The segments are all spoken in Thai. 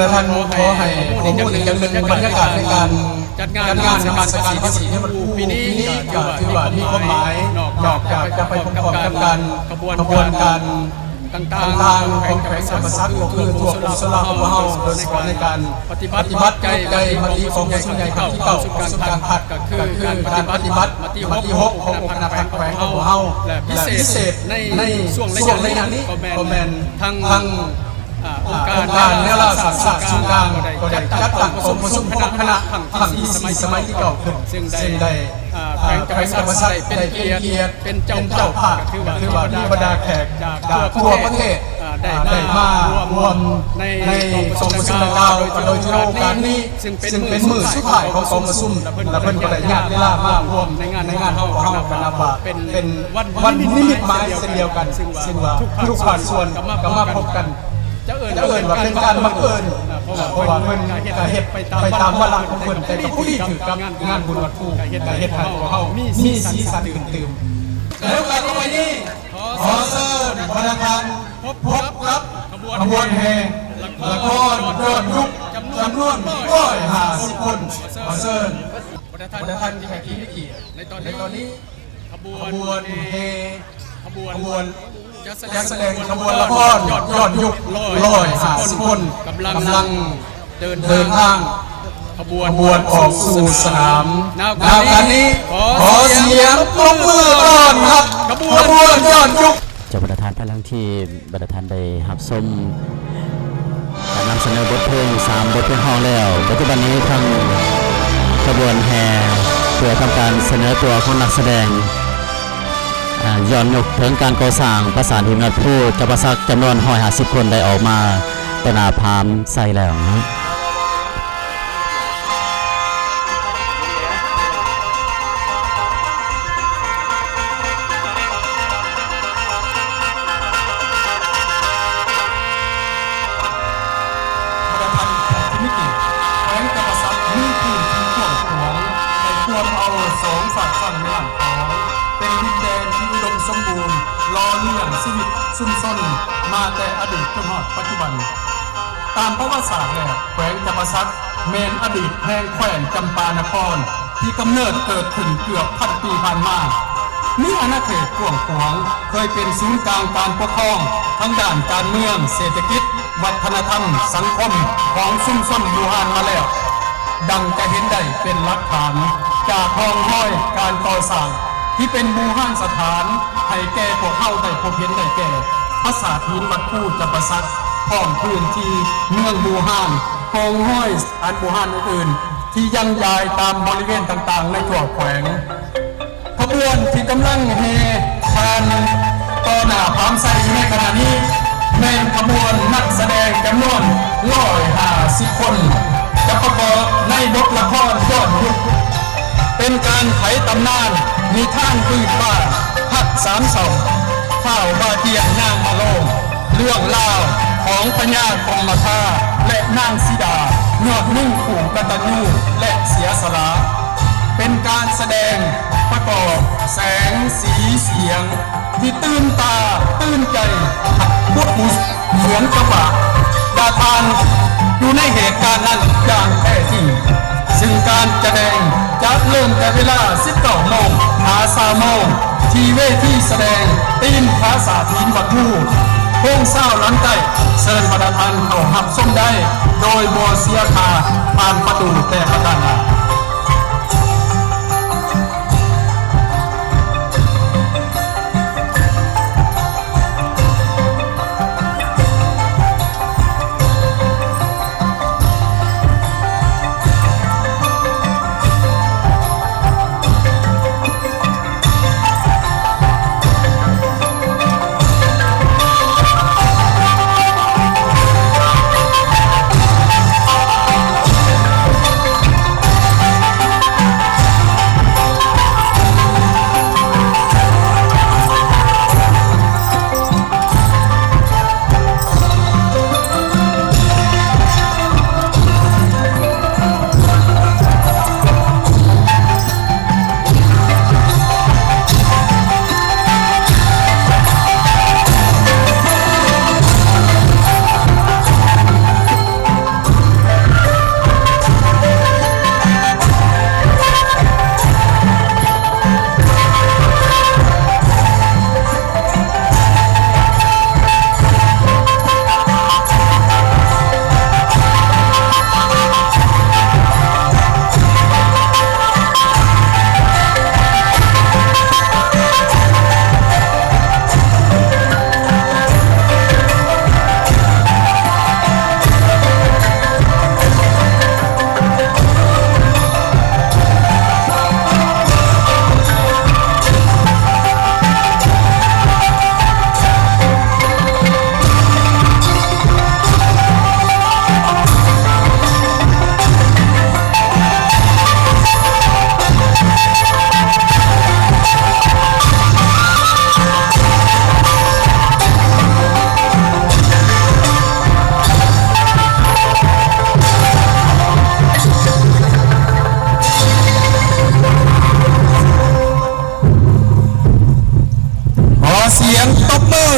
ประธานขอให้ข้อมูลอีกอย่างหนึ่งบรรยากาศในการจัดงานนมัสการพระศรีที่มันปีนี้ก็ถือว่ามีความหมายนอกจากจะไปพร้อมๆกับการขบวนการต่างๆของแขวงสรรพสักก็คือทั่วกรุงสลาของเราโดยเฉพาะในการปฏิบัติใจมติของส่วนใหญ่ครั้งที่ 9ของสุการพัดก็คือการปฏิบัติมติ 6ขององค์คณะพักแขวงของเราและพิเศษในช่วงระยะนี้ก็แมนทั้งองค์การแนวราษฎรศาสตร์ศูนย์กลางก็ได้จัดตั้งองค์ประชุมคณะครั้งที่4สมัยที่ 9ขึ้นซึ่งได้แขวงสรรพสักเป็นเกียรติเป็นเจ้าภาพคือว่ามีบรรดาแขกจากทั่วประเทศได้มารวมในกองประชุมดังกล่าวโดยที่โอกาสนี้ซึ่งเป็นมือสุดท้ายของกองประชุมและเพิ่นก็ได้ญาติเวลามารวมในงานของเรากันนับว่าเป็นวันนิมิตหมายเช่นเดียวกันซึ่งว่าทุกภาคส่วนก็มาพบกันจะเอิญว่าเป็นการบังเอิญเพราะว่าเพิ่นก็เฮ็ดไปตามวาระของเพิ่นแต่ก็ผู้ที่ถือกับงานบุญวัดภูก็เฮ็ดให้เฮามีสีสันตื่นแล้วการต่อไปนี้ขอเชิญพนักงานพบกับขบวนแห่ละครยอดยุคจำนวน150 คนขอเชิญประธานที่ให้เกียรติในตอนนี้ขบวนแห่ขบวนจะแสดงขบวนละครยอดยุค150 คนกำลังเดินทางขบวนออกสู่สนามนาวการนี้ขอเสียงปรบมือต้อนรับขบวนยอดยุคเจ้าประธานพลังที่ประธานได้หับส้มการนำเสนอบทเพลง3บทเพลงห้องแล้วปัจจุบันนี้ทางขบวนแห่เพื่อทำการเสนอตัวของนักแสดงย้อนยุคถึงการก่อสร้างประสานทีมนักพูดจับประสักจำนวน150 คนได้ออกมาแต่นาพามใส่แล้วนะซุ่มซ่อนมาแต่อดีตจนฮอดปัจจุบันตามประวัติศาสตร์แล้วแขวงจำปาสักเมนอดีตแห่งแขวงจำปานครที่กำเนิดเกิดขึ้นเกือบ1,000 ปีผ่านมามีอาณาเขตกว้างขวางเคยเป็นศูนย์กลางการปกครองทั้งด้านการเมืองเศรษฐกิจวัฒนธรรมสังคมของซุ่มซ่อนยูฮานมาแล้วดังจะเห็นได้เป็นหลักฐานจากห้องห้อยการก่อสร้างที่เป็นบูฮานสถานให้แก่พวกเฮาได้พบเห็นได้แก่ภาษาถิ่นวัดภูจำปาสักพร้อมพื้นที่เมืองบูฮานห้องห้อยอันบูฮานอื่นๆที่ยังยายตามบริเวณต่างๆในทั่วแขวงขบวนที่กำลังเฮผ่านต่อหน้าพามไซในขณะนี้แม่นขบวนนักแสดงจำนวน150 คนจะประกอบในบทละครยอดยุคเป็นการไขตำนานนิทานพื้นบ้านฮักสามเสาข้าวบาเทียนนางมาโลงเรื่องเล่าของพญากรมท่าและนางสีดาเนื้อนุ่งขู่กตัญญูและเสียสละเป็นการแสดงประกอบแสงสีเสียงที่ตื่นตาตื่นใจพุทธบุษเหมือนกระบะดาทานอยู่ในเหตุการณ์นั้นอย่างแท้จริงซึ่งการแสดงจะเริ่มแต่เวลา 19 โมง3 โมงที่เวทีแสดงตีนภาษาถิ่นวัดภูโค้งเศร้าล้านใจเชิญประธานเข้าหับส้มได้โดยบัวเสียคาผ่านประตูแต่ประการใด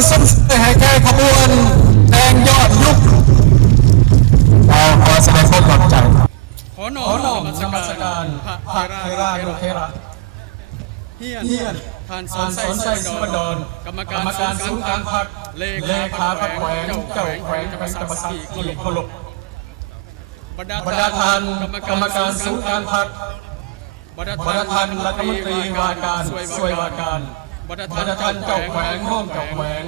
ส้มให้แก่ขบวนแดงยอดยุคขอแสดงความขอบใจขอน้อมนมัสการพระเทรานุเทระเฮียนทานสอนไส้สุบดรกรรมการศูนย์การพักเลขาพระแขวงเจ้าแขวงจังหวัดศรีโคลกบรรดาทานกรรมการศูนย์การพักบรรดาทานรัฐมนตรีว่าการช่วยว่าการบรรดาทานเจ้าแขวงห้องเจ้าแขวง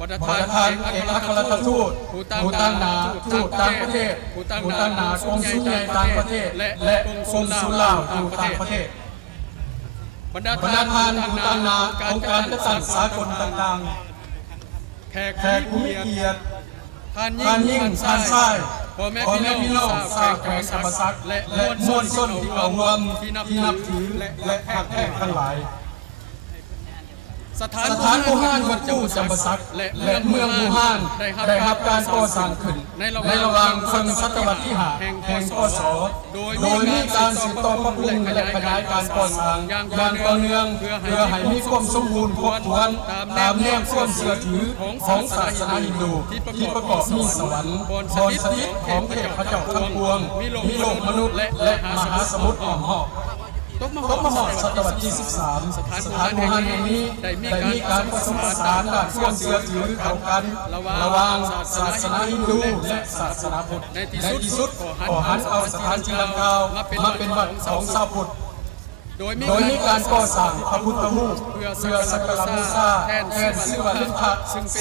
บรรดาทานเอกอัครราชทูตผู้ตั้งนาทูตต่างประเทศผู้ตั้งนากองสุลใหญ่ต่างประเทศและกองสุลลาวต่างประเทศบรรดาทานผู้ตั้งนาองค์การจัดสรรสากลต่างๆแขกผู้มีเกียรติทานยิ่งทานไส้พ่อแม่พี่น้องชาวแขวงสรรพสักและมวลชนที่เอารวมที่นับถือและแขกทั้งหลายสถานบูฮานวัดกู้จำปาสักและเมืองบูฮานได้รับการก่อสร้างขึ้นในระหว่างครึ่งศตวรรษที่5แห่งพ.ศ.โดยมีการสืบต่อปรับปรุงและขยายการก่อสร้างอย่างต่อเนื่องเพื่อให้มีความสมบูรณ์ครบถ้วนตามแนวความเชื่อถือของศาสนาฮินดูที่ประกอบมีสวรรค์บนสถิตของเทพเจ้าทั้งปวงมีโลกมนุษย์และมหาสมุทรอ้อมหอบตกมาหอดศตวรรษที่13สถานบูฮานแห่งนี้ได้มีการผสมผสานด้านความเชื่อถือเข้ากันระหว่างศาสนาฮินดูและศาสนาพุทธในที่สุดขอหันเอาสถานที่ดังกล่าวมาเป็นวัดของชาวพุทธโดยมีการก่อสร้างพระพุทธรูปเพื่อสักการะบูชาแทนศิวลึงคะ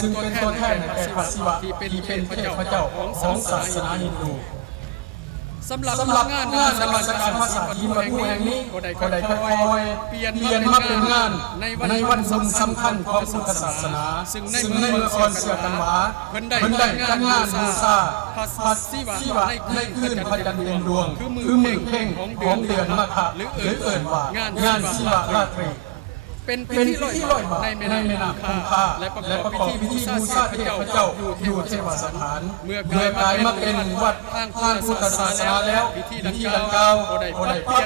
ซึ่งเป็นตัวแทนแก่พระศิวะที่เป็นเทพเจ้าของศาสนาฮินดูสำหรับงานนมัสการพระสารีวัดแห่งนี้ก็ได้ค่อยๆเปลี่ยนมาเป็นงานในวันสำคัญของพุทธศาสนาซึ่งในเมื่อก่อนเชื่อกันว่าเพิ่นได้จัดงานบูชาพระศิวะในคืนพระจันทร์เต็มดวงคือมือเพ่งของเดือนมะขะหรือเอิ่นว่างานศิวะราตรีเป็นพิธีลอยบาทในแม่น้ำคงคาและประกอบพิธีบูชาเทพเจ้าอยู่เทวสถานเมื่อกลายมาเป็นวัดทางพุทธศาสนาแล้วพิธีดังกล่าวก็ได้เ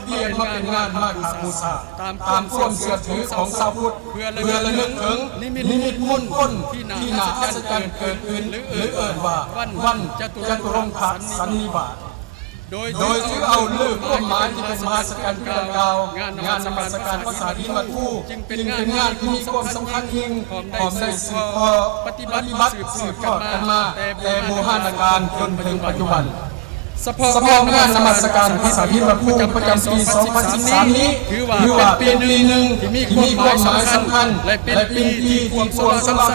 ปลี่ยนมาเป็นงานมาฆบูชาตามความเชื่อถือของชาวพุทธเพื่อระลึกถึงนิมิตมงคลที่น่าอัศจรรย์เกิดขึ้นหรือเอิ่นว่าวันจตุรงคสันนิบาตโดยถือเอาเลือกร่วมหมายที่เป็นมหาสการพิธีกล่าวงานนมัสการพระสารีวัดคู่จึงเป็นงานที่มีความสำคัญยิ่งพร้อมได้สืบทอดปฏิบัติสืบทอดกันมาแต่โบราณกาลจนถึงปัจจุบันเฉพาะงานนมัสการพระสารีวัดคู่ประจำปี 2013 นี้ถือว่าเป็นปีหนึ่งที่มีความหมายสำคัญและเป็นปีที่ความสว่างสว่าง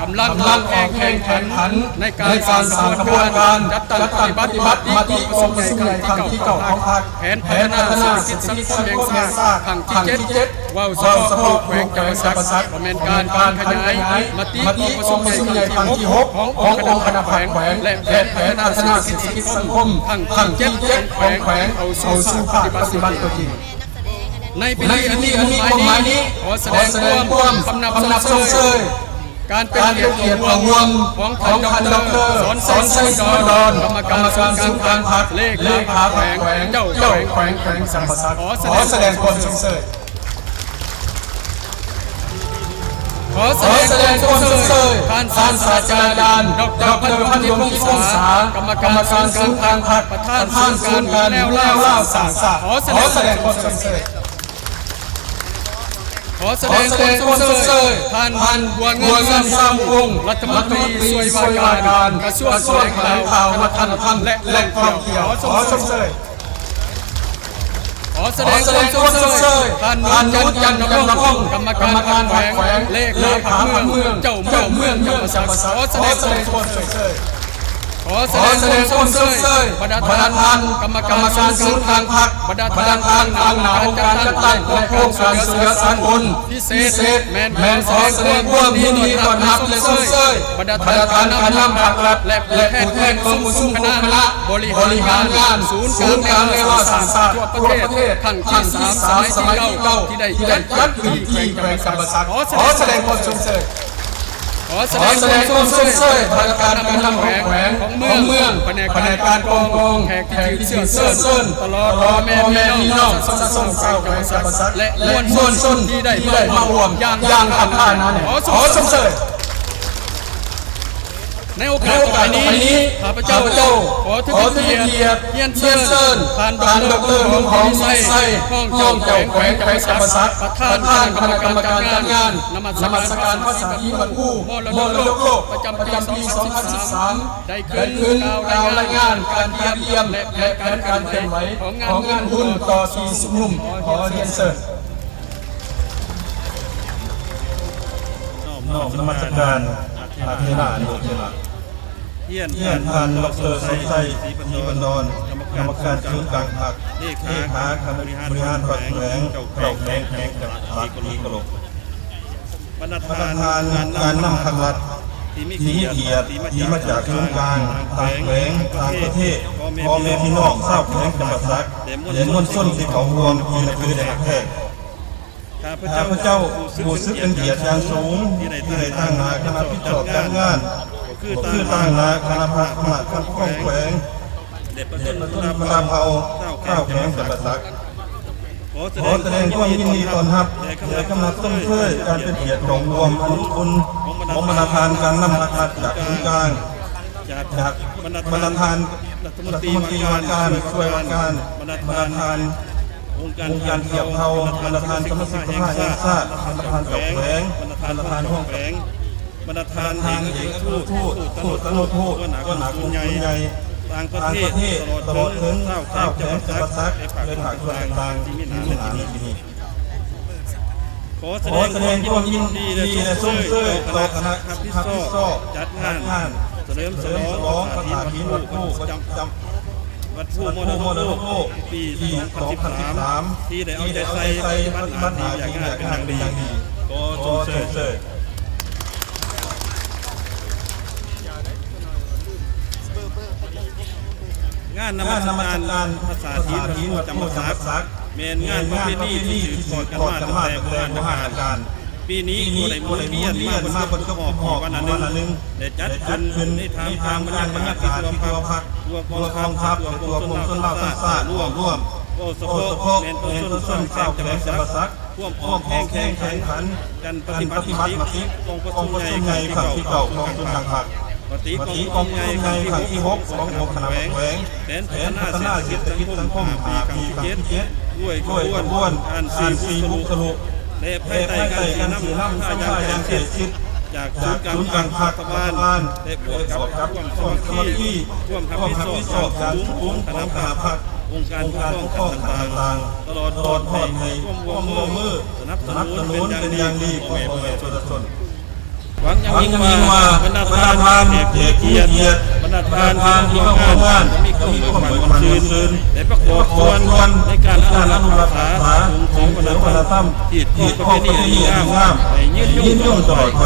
กำลังออกแข่งขันในการสร้างกระบวนการจัดตั้งปฏิบัติมาที่กองประชุมใหญ่ครั้งที่9ของพรรคแผนพัฒนาเศรษฐกิจสังคมแห่งชาติครั้งที่7ว่าวสภาพแขวงจำปาสักดำเนินการขยายมาที่กองประชุมใหญ่ครั้งที่6ขององค์คณะแขวงและแผนพัฒนาเศรษฐกิจสังคมครั้งที่7ของแขวงเอาสู่ภาคปฏิบัติตัวจริงในปีนี้ความหมายนี้ขอแสดงความกำนับส่งเสริมการเป็นเกียรติของวงของท่านดร.สอนไส้สุวรรณกรรมการศูนย์การพักเลขาแขวงเจ้าแขวงสรรพสักขอแสดงความส่งเสริมขอแสดงความส่งเสริมท่านศาสตราจารย์ดร.พันธุ์พงศ์วงศากรรมการศูนย์การพักประธานศูนย์การแนวเล่าสาขอแสดงความส่งเสริมขอแสดงความส่งเสริมท่านบัวเงินสร้างวงรัฐมนตรีช่วยว่าการกระทรวงแรงข่าววัฒนธรรมและท่องเที่ยวขอส่งเสริมขอแสดงความส่งเสริมท่านนุชจันทร์นพงศ์กรรมการแขวงเลขาเมืองเจ้าเมืองจำปาสักขอแสดงความส่งเสริมขอแสดงความส่งเสริมบรรดาท่านกรรมการศูนย์การพักบรรดาท่านองค์การจัดตั้งและโครงการเสือสารบนพิเศษแมนขอแสดงความยินดีต้อนรับและส่งเสริมบรรดาท่านการนำภาครัฐและแพทย์กรมสุขคณะบริหารงานศูนย์การแนวศาสตร์ทั่วประเทศครั้งที่3สมัยที่9ที่ได้จัดขึ้นที่แขวงสรรพสักขอแสดงความส่งเสริมขอแสดงความส่งเสริมทางการนำแขวงของเมืองแผนการกองแขกที่เชื่อเซินตลอดแม่พี่น้องส่งเข้าแขวงสรรพสักและมวลชนที่ได้มาร่วมอย่างทำท่านั้นขอส่งเสริมข ในโอกาสต่อไปนี้ข้าพเจ้าขอทุกเกียรติเยี่ยนเซินผ่านดร.หลวงของไส้ห้องเจ้าแขวงจำปาสักประธานคณะกรรมการงานนมัสการพระสังฆีวันผู้มรดกโลกประจำปี 2013 ได้ขึ้นกล่าวรายงานการเยี่ยมและแผนการเคลื่อนไหวของงานบุญต่อสีสุนุ่มขอเรียนเชิญ นอกนมัสการอาเทนาโนเทนาเยี่ยนพันดร.สมไทยศรีบรรดรกรรมการศูนย์กลางผักเลขาคณะบริหารผักแหลงเก่าแขงกับผักอีกลประธานการนำคำรัฐที่มีเกียรติที่มาจากศูนย์กลางต่างแขวงต่างประเทศพ่อแม่พี่น้องเศร้าแขวงจังหวัดสักและมวลชนที่เขารวมอยู่ในพื้นแดนแท้ข้าพเจ้าผู้ซึ่งเป็นเกียรติอย่างสูงที่ได้ตั้งนาคณะพิจารการงานคือตั้งนาคณะพระมหาคันข้องแขวงเด็ดประทุนมาเผาข้าวแขวงจังหวัดสักขอแสดงความยินดีต้อนรับและกำลังต้นเพื่อการเป็นเกียรติของรวมอนุคุณของบรรดาการนำพักจากศูนย์กลางจากบรรดารัฐมนตรีว่าการช่วยว่าการบรรดาองค์การเทียบเท่าบรรดาสมาชิกสภาแห่งชาติบรรดาเจ้าแขวงบรรดาห้องแขวงบรรดาเอกทูตตำรวจทูตก็หนักคุณใหญ่ต่างประเทศตลอดถึงเจ้าแขวงจังหวัดสักและภาคส่วนต่างๆที่มีที่นี่ขอแสดงความยินดีและส่งเสริมต่อคณะพิซซ่อจัดงานเฉลิมฉลองพระธาตุหินวัดผู้วัดผู้มรดกโลกปี 2013 ที่ได้เอาใจใส่ปฏิบัติหน้าที่อย่างงานเป็นอย่างดีก็ชมเชยงานนมัสการภาษาจีนจำพรรษาเมนงานประเพณีที่สืบทอดกันมาตั้งแต่โบราณกาลปีนี้โมได้เวียนมาบนกระบอกวันนึงได้จัดขึ้นในทางบรรยากาศที่ตัวพักตัวกองทัพตัวกองชนเผ่าต่างๆร่วมโอสโภเมนต้นส้นเศร้าจังหวัดสักร่วมออกแข่งขันกันปฏิบัติมาติกองประชุมใหญ่ครั้งที่เก่ากองทุนทางผักปฏิกองใหญ่ครั้งที่6ของคณะแขวงแผนพัฒนาเศรษฐกิจสังคมปีครั้งที่7ด้วยขบวนการ4มุกสรุและภายใต้การสีน้ำสายอย่างเสร็จสิ้นจากศูนย์กลางภาคบาลและบวกกับความสมัครที่ร่วมทำพิโซการคุ้มคณะภาคองค์การปกครองต่างๆตลอดให้ร่วมมือสนับสนุนเป็นอย่างดีของพ่อแม่ประชาชนหวังยิ่งว่าบรรดาทานเกียรติบรรดาทานที่เข้างานมีความหวังชื่นและประกอบควรในการอนุรักษ์รักษาของวัฒนธรรมที่ประเพณีงามให้ยืนยงตลอดไป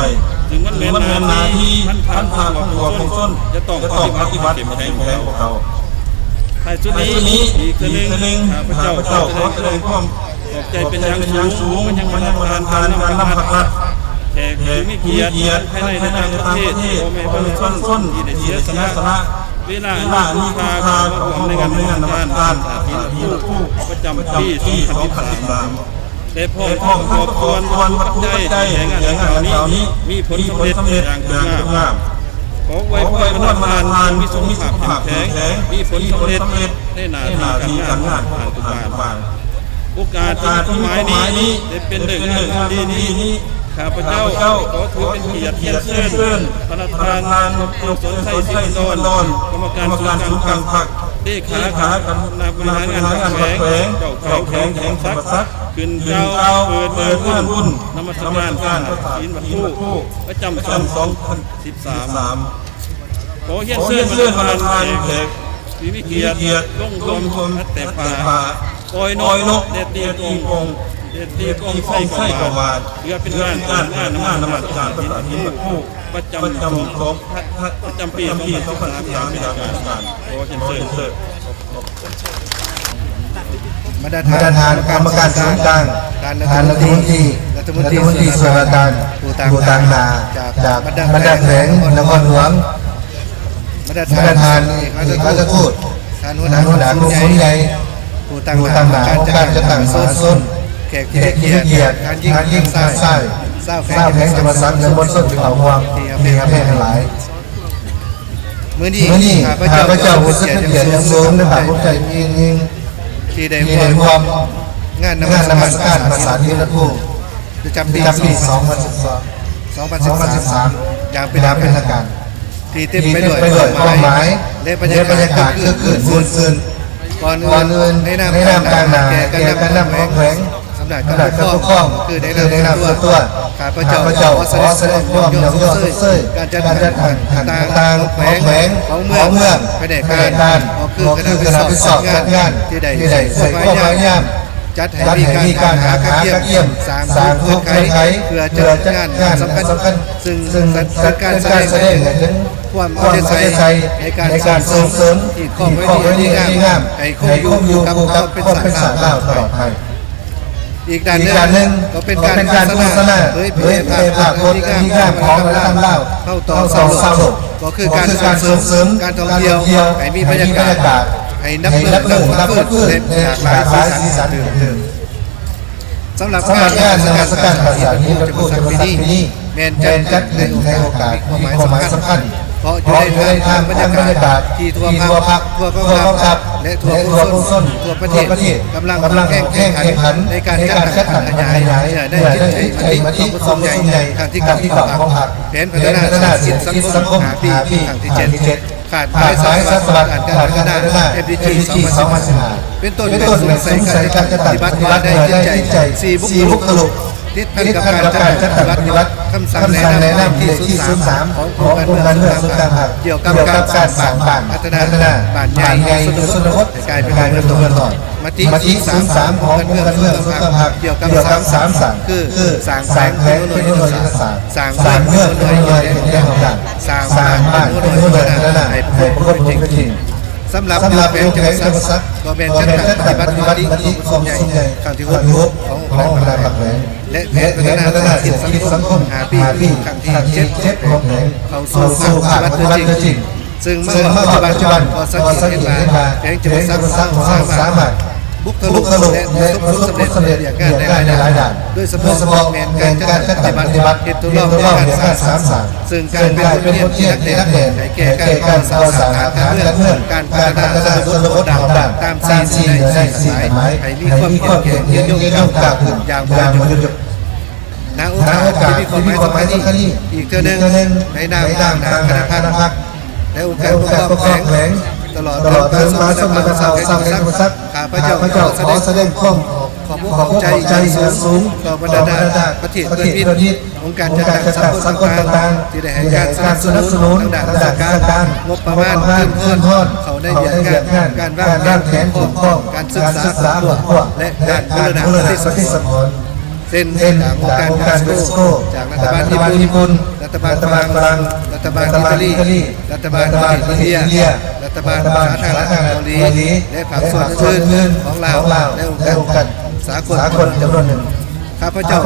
ถึงมันเป็นนาทีพันธะของตัวของชนจะต้องปฏิบัติแข็งของเขาในชุดนี้อีกนึงข้าพเจ้าขอแสดงความขอบใจเป็นอย่างสูงยังบรรดาการนำผักรัฐแขกผู้มีเกียรติภายในต่างประเทศโอเมประชาชนที่ได้เสียสละเวลานี้พาของในงานนมัสการหินผู้ประจำปี 2013แต่พ่อขอบควรวัดใจแห่งงานนี้มีผลสำเร็จอย่างงามขอไว้พรบรรดาทานมีสมภาพแข็งมีผลสำเร็จในหน้าที่การงานผ่านทุกวันโอกาสที่หมายนี้ได้เป็นหนึ่งดีนี้ข้าพเจ้าขอถือเป็นเกียรติเชิญประธานดร.สนไทยศรีบรรดรกรรมการศูนย์กลางผักเลขาคณะบริหารงานแขวงเจ้าแขวงจังหวัดสักขึ้นเจ้าเปิดงานบุญนมัสการพระธาตุหินวัดผู้ประจำปี 2013ขอเฮียนเสื้อประธานแขกที่มีเกียรติลงรวมแต่ป่าปล่อยนกเด็ดดีกองไส้กวาดเพื่อเป็นงานนมัสการพระธาตุหินวัดผู้ประจำปี 2013เป็นการขอเฮียนเสื้อมาตรฐานกรรมการศูนย์กลางการรัฐมนตรีส่วนราชการผู้ต่างนาจากบรรดาแขวงนครหลวงมาตรฐานเอกอัครทูตหัวหน้ากลุ่มคนใหญ่ผู้ต่างนาการจะต่างสาส้นแขกเกียรติการยิ่งสร้างแขวงจังหวัดสักและมณฑลเขาห่วงมีอาเพศทั้งหลาย มื้อนี้ข้าพเจ้ารู้สึกเป็นเกียรติอย่างสูงในภาคภูมิใจยิ่งที่ได้ร่วมงานนมัสการภาษาที่พระผู้ประจำปี2013อย่างเป็นทางการที่เต็มไปด้วยความหมายและบรรยากาศคือคืนซื่นก่อนอื่นให้นำกลางนาแก่กันนำของแขวงสำนักการปกครองคือได้นำส่วนตัวข้าพเจ้าขอแสดงความยอมรับการจัดการต่างๆของแขวงของเมืองไปได้การก็คือคณะพิสอบงานที่ได้ใส่ข้อพยายามจัดให้มีการหาข้าเกี่ยมสร้างพื้นไขเพื่อจัดงานสำคัญซึ่งการแสดงถึงความเอาใจใส่ในการส่งเสริมที่ครอบไว้ดีงามให้คงอยู่กับความเป็นศาสตร์ลาวตลอดไปอีกด้านหนึ่งก็เป็นการโฆษณาเผยแพร่ภาพดีงามของวัฒนธรรมลาวเข้าต่อสาวโลกก็คือการส่งเสริมการท่องเที่ยวให้มีบรรยากาศให้นับเพื่อนในหลากหลายสีสันอื่นสำหรับงานนมัสการภาษาที่พระผู้จะปีนี้แมนจัดในโอกาสมีความหมายสำคัญเพราะอยู่ในทางบรรยากาศที่ทั่วภาคทั่วกองทัพและทั่วผู้ชนทั่วประเทศกำลังแข่งขันในการจัดการขยายได้มติของผู้ใหญ่ทางที่ของภาคแผนพัฒนาเศรษฐกิจสังคมปีทางที่7ขาดสายสัมพันธ์การพัฒนา MDG 2015เป็นต้นสงสัยการปฏิบัติได้ใจ4บุคลุกติดพันกับการจัดปฏิบัติคำสั่งแนะนำที่03ขององค์การเมืองสุขภาพเกี่ยวกับการสร้างบ้านพัฒนาบ้านใหญ่ชนบทกลายเป็นตัวต่อมติ03ขององค์การเมืองสุขภาพเกี่ยวกับ33คือสร้างแผนเป็นหน่วยศาสตร์สร้างเมืองเป็นหน่วยเป็นแห่งต่างสร้างบ้านเป็นหน่วยพัฒนาให้ประกอบจริงสำหรับแผนจังหวัดซักก็เป็นจัดปฏิบัติของใหญ่ครั้งที่6ของคณะปักแหวนและแผนพัฒนาเศรษฐกิจสังคม5 ปีครั้งที่7ของแผนเข้าสู่ภาคปฏิบัติจริงซึ่งเมื่อปัจจุบันก็สังเกตเห็นว่าแผนจังหวัดซักสามารถบุกทะลุและประสบผลสำเร็จอย่างง่ายในหลายด้านโดยเฉพาะการจัดปฏิบัติเหตุตัวรอบในการ3ซึ่งการเป็นบทเรียนที่นักเรียนให้แก่การสอนการเมืองการพัฒนาชนบทต่างๆตาม4ใน4หมายให้มีความเกี่ยวโยงกับอย่างบริสุทธิ์ณโอกาสที่มีความหมายสำคัญอีกเท่านึงในนามคณะพรรคและองค์การปกครองแขวงตลอดเดินมาสมัครสาวแห่งซักข้าพเจ้าขอแสดงความขอบใจสูงต่อบรรดาประเทศองค์การจัดการสังคมต่างๆที่ได้ให้การสนับสนุนทางด้านการงบประมาณเงินเขาได้เหยียดงานการวางแผนปกครองการศึกษาและการบูรณะปฏิสัมพันธ์เส้นจากองค์การยูเนสโกจากรัฐบาลญี่ปุ่นรัฐบาลฝรั่งรัฐบาลอิตาลีรัฐบาลอินเดียรัฐบาลสาธารณรัฐเกาหลีและภาคส่วนอื่นของลาวและองค์การสากลจำนวนหนึ่งข้าพเจ้า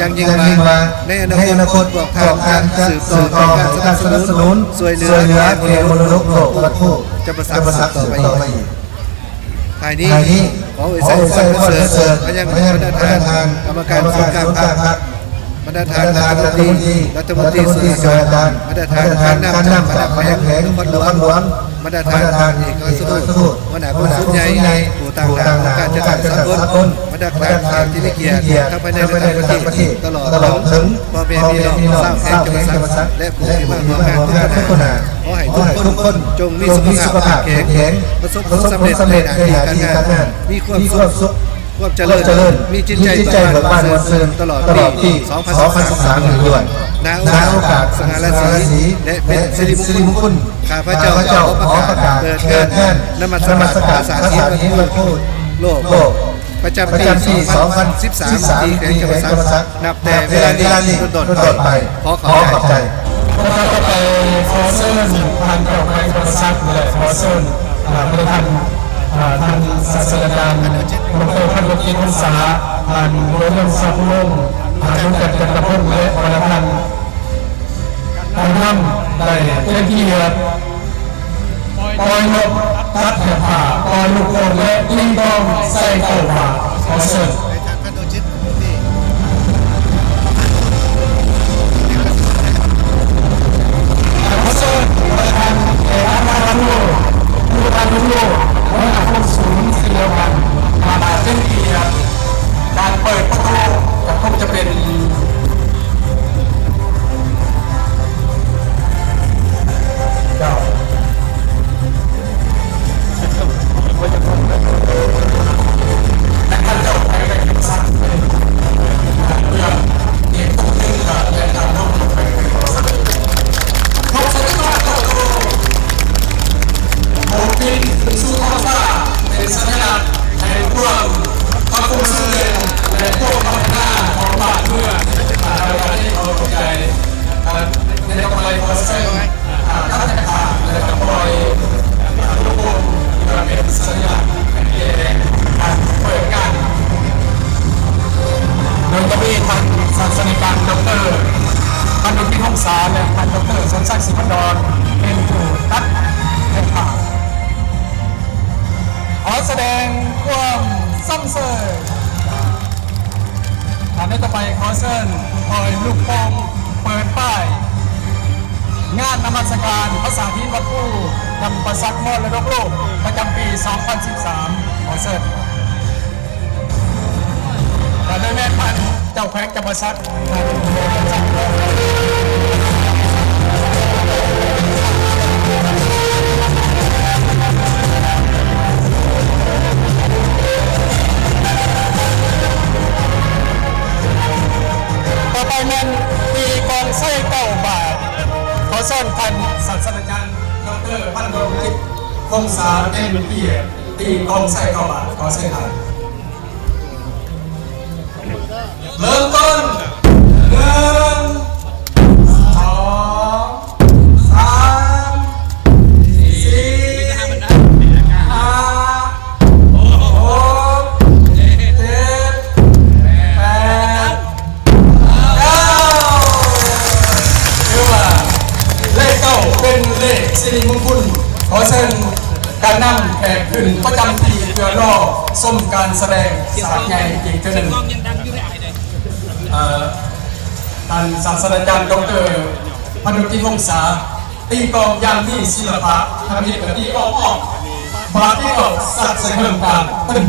ยังยิงมาในอนาคตบอกทางการสืบต่อการสนับสนุนช่วยเหลือแก่มนุษย์โลกและผู้จะประสานต่อไปอีกท้ายนี้ขอใส่คอนเสิร์ตมายังบรรดาทานกรรมการฝ่ายการพรรคบรรดาทานรัฐมนตรีส่วนราชการบรรดาทานนำคณะแขวงนครหลวงบรรดาทานเอกอัครราชทูตบรรดาผู้สูงใหญ่ผู้ต่างดาวการจัดการสากลบรรดาทานที่มีเกียรติทั้งภายในและต่างประเทศตลอดถึงพ่อแม่พี่น้องสร้างแห่งจังหวัดซักและผู้ที่มาร่วมงานทุกคนขอให้ทุกคนจงมีสุขภาพแข็งประสบผลสำเร็จในหน้าที่การงานมีความสุขความเจริญมีจิตใจเบิกบานวันเสริมตลอดปี2013ด้วยณโอกาสสง่าราศีและเป็นสิริมงคลข้าพเจ้าขอประกาศเปิดงานนมัสการภาษาที่พระผู้โลกประจำปี2013ที่แขวงจังหวัดซักนับแต่เวลานี้ต้นไปขอขอบใจขอเชิญทางเจ้าแขวงจังหวัดซักและขอเชิญประธานทางศาสนาจารย์ดร.พันธุ์กิจพรรษาท่านโรเบิร์ตซับลงท่านจักรพงษ์และประธานนำได้เป็นเกียรติปล่อยนกตัดแผ่นผ่าปล่อยลูกโป่งและยิงบอลใส่เข้าป่าขอเชิญขอเชิญประธาน แต่ละท่านผู้หัวหน้าผู้สูงเสียวันมาเป็นเกียรติการเปิดประตูก็คงจะเป็นเจ้าท่านเจ้าไปเป็นสักเพื่อเด็กคนหนึ่งก็จะนำน้องไปเป็นสักเขาจะต้องประตูโบกบินสู่ท้องฟ้าเป็นสัญลักษณ์แห่งความพระคุณเสด็จและพวกพัฒนาของบ้านเมืองเราได้เอาใจในกำไรคอสเซนข้าราชการและกำไรทุกคนจะเป็นสัญลักษณ์แห่งการเปิดการโดยจะมีทางศาสนิการดร.พันธุ์พิพงษาและพันธุ์ดร.สมศักดิ์ศรีพันดรเป็นผู้ตัดให้ผ่านขอแสดงความซ้ำเสริมอันนี้ต่อไปขอเชิญปล่อยลูกโป่งเปิดป้ายงานนมัสการภาษาถิ่นวัดผู้จำปาสักมรดกโลกประจำปี 2013 ขอเชิญและโดยแม่พันธุ์เจ้าแขวงจำปาสักต่อไปนั้นมีกองไส้เก้าบาทขอซ่อนพันศาสตราจารย์ดร.พันดงจิตคงสาเป็นเกียรติตีกองไส้เก้าบาทขอเส้นทางเริ่มต้น1 2 3 4 เป็นเลขสิริมงคลขอเชิญการนำแขกขึ้นประจำที่เพื่อรอส้มการแสดงสากใหญ่อีกหนึ่งท่านศาสตราจารย์ดร.พนุกิจวงศาตีกลองยามที่ศิลปะทำให้เกิดตีกลองออกบาที่ออกสัตว์เสริมการตึ้ง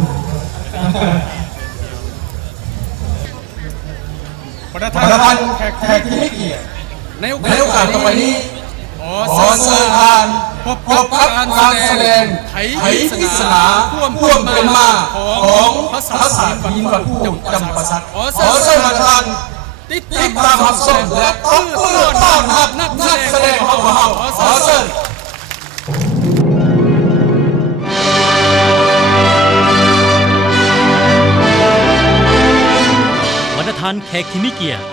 ประธานแขกที่ให้เกียรติในโอกาสต่อไปนี้ขอเชิญทานพบกับการแสดงไขปริศนาพ่วงเป็นมาของภาษาถิ่นวัดผู้จำปาสักขอเชิญทานติดตามรับชมและตบมือต้อนรับนักแสดงของเราขอเชิญบรรดาทานแขกที่มีเกียรติ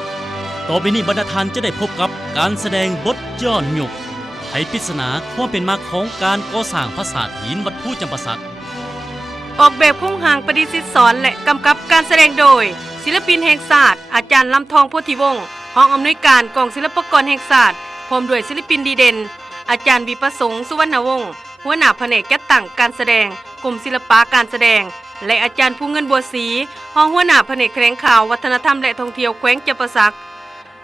ต่อไปนี้บรรดาทานจะได้พบกับการแสดงบทย้อนยุคไขปริศนาความเป็นมาของการก่อสร้างปราสาทหินวัดผู้จำปาสัก ออกแบบโครงหางประดิษฐ์สอนและกำกับการแสดงโดยศิลปินแห่งศาสตร์อาจารย์ลำทองโพธิวงศ์ห้องอำนวยการกองศิลปากรแห่งศาสตร์พร้อมด้วยศิลปินดีเด่นอาจารย์วิประสงค์สุวรรณวงศ์หัวหน้าแผนกจัดตั้งการแสดงกรมศิลปะการแสดงและอาจารย์ภูเงินบัวศรีห้องหัวหน้าแผนกแถลงข่าววัฒนธรรมและท่องเที่ยวแขวงจำปาสัก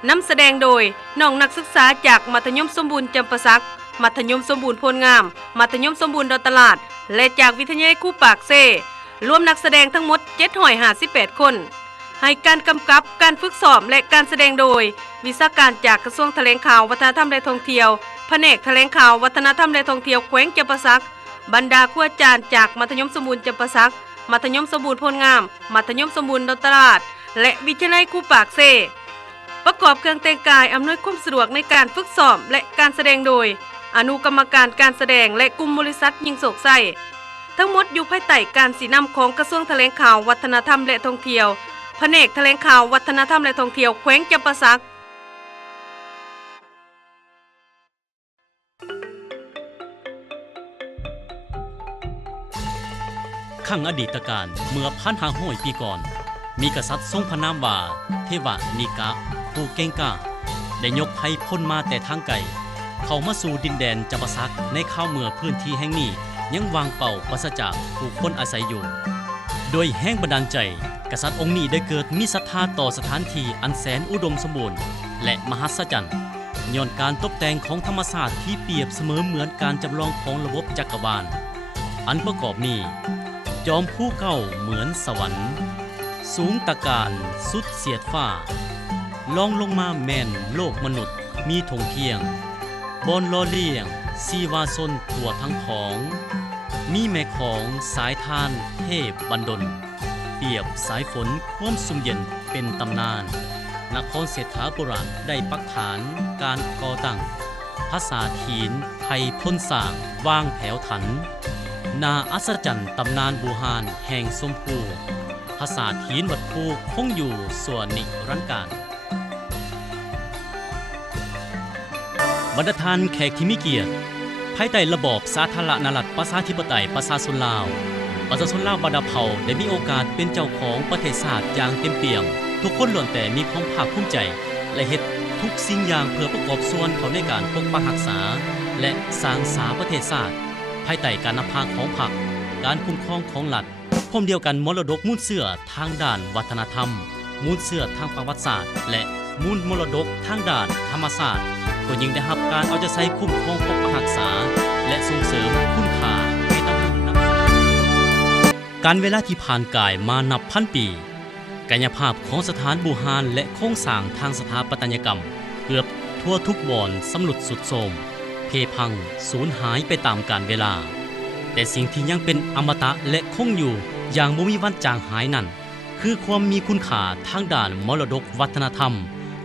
นำแสดงโดยน้องนักศึกษาจากมัธยมสมบูรณ์จำปาสักมัธยมสมบูรณ์โพลงามมัธยมสมบูรณ์ดอนตลาดและจากวิทยาลัยคู่ปากเซ่รวมนักแสดงทั้งหมด758 คนให้การกำกับการฝึกซ้อมและการแสดงโดยวิชาการจากกระทรวงแถลงข่าววัฒนธรรมและท่องเที่ยวแผนกแถลงข่าววัฒนธรรมและท่องเที่ยวแขวงจำปาสักบรรดาครูอาจารย์จากมัธยมสมบูรณ์จำปาสักมัธยมสมบูรณ์โพลงามมัธยมสมบูรณ์ดอนตลาดและวิทยาลัยคู่ปากเซ่ประกอบเครื่องแต่งกายอำนวยความสะดวกในการฝึกซ้อมและการแสดงโดยอนุกรรมการการแสดงและกลุ่มบริษัทยิงโศกไส้ทั้งหมดอยู่ภายใต้การสีนำของกระทรวงแถลงข่าววัฒนธรรมและท่องเที่ยวแผนกแถลงข่าววัฒนธรรมและท่องเที่ยวแขวงจำปาสักขั้งอดีตการเมื่อ1,500 ปีก่อนมีกษัตริย์ทรงพระนามว่าเทวนิกะผู้เก่งกล้าได้ยกไพพลมาแต่ทางไกลเข้ามาสู่ดินแดนจำปาสักในข้าวเมื่อพื้นที่แห่งนี้ยังวางเป่าปราศจากผู้คนอาศัยอยู่โดยแห่งบันดาลใจกษัตริย์องค์นี้ได้เกิดมีศรัทธาต่อสถานที่อันแสนอุดมสมบูรณ์และมหัศจรรย์ ย้อนการตกแต่งของธรรมศาสตร์ที่เปรียบเสมอเหมือนการจำลองของระบบจักรวาลอันประกอบนี้จอมภูเก่าเหมือนสวรรค์สูงตะการสุดเสียดฟ้าลองลงมาแม่นโลกมนุษย์มีถงเพียงบอนลอเลียงซีวาซนทั่วทั้งของมีแม่ของสายทานเทพบันดลเปรียบสายฝนความสุ่มเย็นเป็นตำนานนครเศรษฐาโบราณได้ปักฐานการก่อตั้งภาษาถีนไทยพ้นสร้างวางแถวถันนาอัศจรรย์ตำนานบูฮานแห่งสมภูภาษาถีนวัดภูคงอยู่ส่วนนิรันดร์การบรรดาท่านแขกที่มีเกียรติภายใต้ระบอบสาธารณรัฐประชาธิปไตยประชาชนลาวประชาชนลาวบรรดาเผ่าได้มีโอกาสเป็นเจ้าของประเทศชาติอย่างเต็มเปี่ยมทุกคนล้วนแต่มีความภาคภูมิใจและเฮ็ดทุกสิ่งอย่างเพื่อประกอบส่วนเขาในการปกปักรักษาและสร้างสาประเทศชาติภายใต้การนำพาของพรรคการคุ้มครองของรัฐพร้อมเดียวกันมรดกมูลเสื่อทางด้านวัฒนธรรมมูลเสื่อทางประวัติศาสตร์และมูลมรดกทางด้านธรรมศาสตร์ก็ยิ่งได้รับการเอาใจใส่คุ้มครองปกปักรักษาและส่งเสริมคุณค่าให้ตำบลนำการเวลาที่ผ่านกายมานับพันปีกายภาพของสถานบูฮานและโครงสร้างทางสถาปัตยกรรมเกือบทั่วทุกบ่อนสำรุดสุดโทรมเพพังสูญหายไปตามกาลเวลาแต่สิ่งที่ยังเป็นอมตะและคงอยู่อย่างบ่มีวันจางหายนั่นคือความมีคุณค่าทางด้านมรดกวัฒนธรรม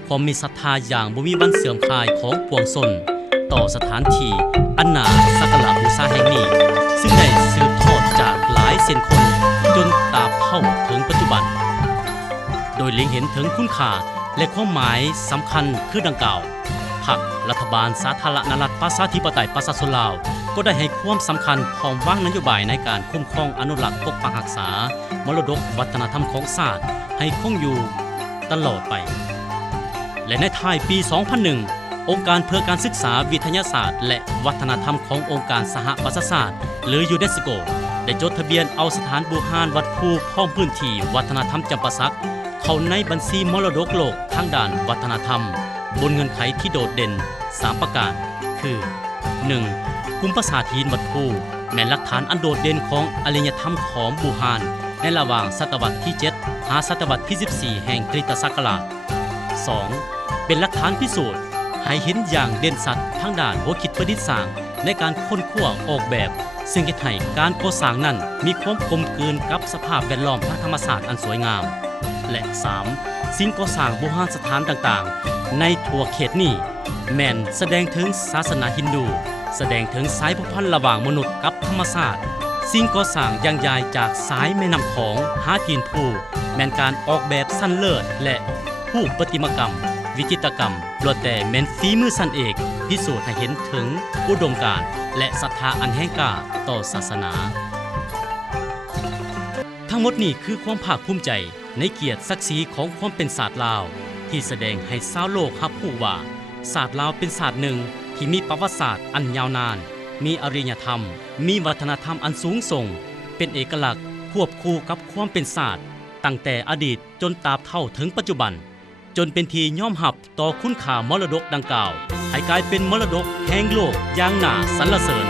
ความมีศรัทธาอย่างบ่มีวันเสื่อมคลายของปวงชนต่อสถานที่อันน่าสักการะบูชาแห่งนี้ซึ่งได้สืบทอดจากหลายเส้นคนจนตราบเท่าถึงปัจจุบันโดยเล็งเห็นถึงคุณค่าและความหมายสำคัญคือดังกล่าวพรรครัฐบาลสาธารณรัฐประชาธิปไตยประชาชนลาวก็ได้ให้ความสำคัญพร้อมวางนโยบายในการคุ้มครองอนุรักษ์ปกปักรักษามรดกวัฒนธรรมของชาติให้คงอยู่ตลอดไปและในท้ายปี 2001 องค์การเพื่อการศึกษาวิทยาศาสตร์และวัฒนธรรมขององค์การสหประชาชาติหรือยูเนสโกได้จดทะเบียนเอาสถานบูฮานวัดภูพร้อมพื้นที่วัฒนธรรมจำปาสักเข้าในบัญชีมรดกโลกทางด้านวัฒนธรรมบนเงื่อนไขที่โดดเด่น3ประการคือ 1. กลุ่มภาษาถีนวัดภูแม่นหลักฐานอันโดดเด่นของอารยธรรมของบูฮานในระหว่างศตวรรษที่7หาศตวรรษที่14แห่งคริสตศักราช 2. เป็นหลักฐานพิสูจน์ให้เห็นอย่างเด่นชัดทางด้านหัวคิดประดิษฐ์สร้างในการค้นคว้าออกแบบซึ่งเฮ็ดให้การก่อสร้างนั้นมีความกลมกลืนกับสภาพแวดล้อมทางธรรมชาติอันสวยงามและ 3. สิ่งก่อสร้างโบราณสถานต่างๆในทั่วเขตนี้แม่นแสดงถึงศาสนาฮินดูแสดงถึงสายผูกพันระหว่างมนุษย์กับธรรมชาติสิ่งก่อสร้างอย่างใหญ่จากสายแม่น้ำของหาทีนภูแม่นการออกแบบสั้นเลิศและผู้ประติมากรรมวิจิตรกรรมล้วนแต่แม่นฝีมือสั้นเอกพิสูจน์ให้เห็นถึงอุดมการณ์และศรัทธาอันแห้งกล้าต่อศาสนาทั้งหมดนี้คือความภาคภูมิใจในเกียรติศักดิ์ศรีของความเป็นศาสตร์ลาวที่แสดงให้ชาวโลกรับรู้ว่าศาสตร์ลาวเป็นศาสตร์หนึ่งที่มีประวัติศาสตร์อันยาวนานมีอารยธรรมมีวัฒนธรรมอันสูงส่งเป็นเอกลักษณ์ควบคู่กับความเป็นศาสตร์ตั้งแต่อดีตจนตราบเท่าถึงปัจจุบันจนเป็นที่ยอมรับต่อคุณค่ามรดกดังกล่าวให้กลายเป็นมรดกแห่งโลกอย่างน่าสรรเสริญ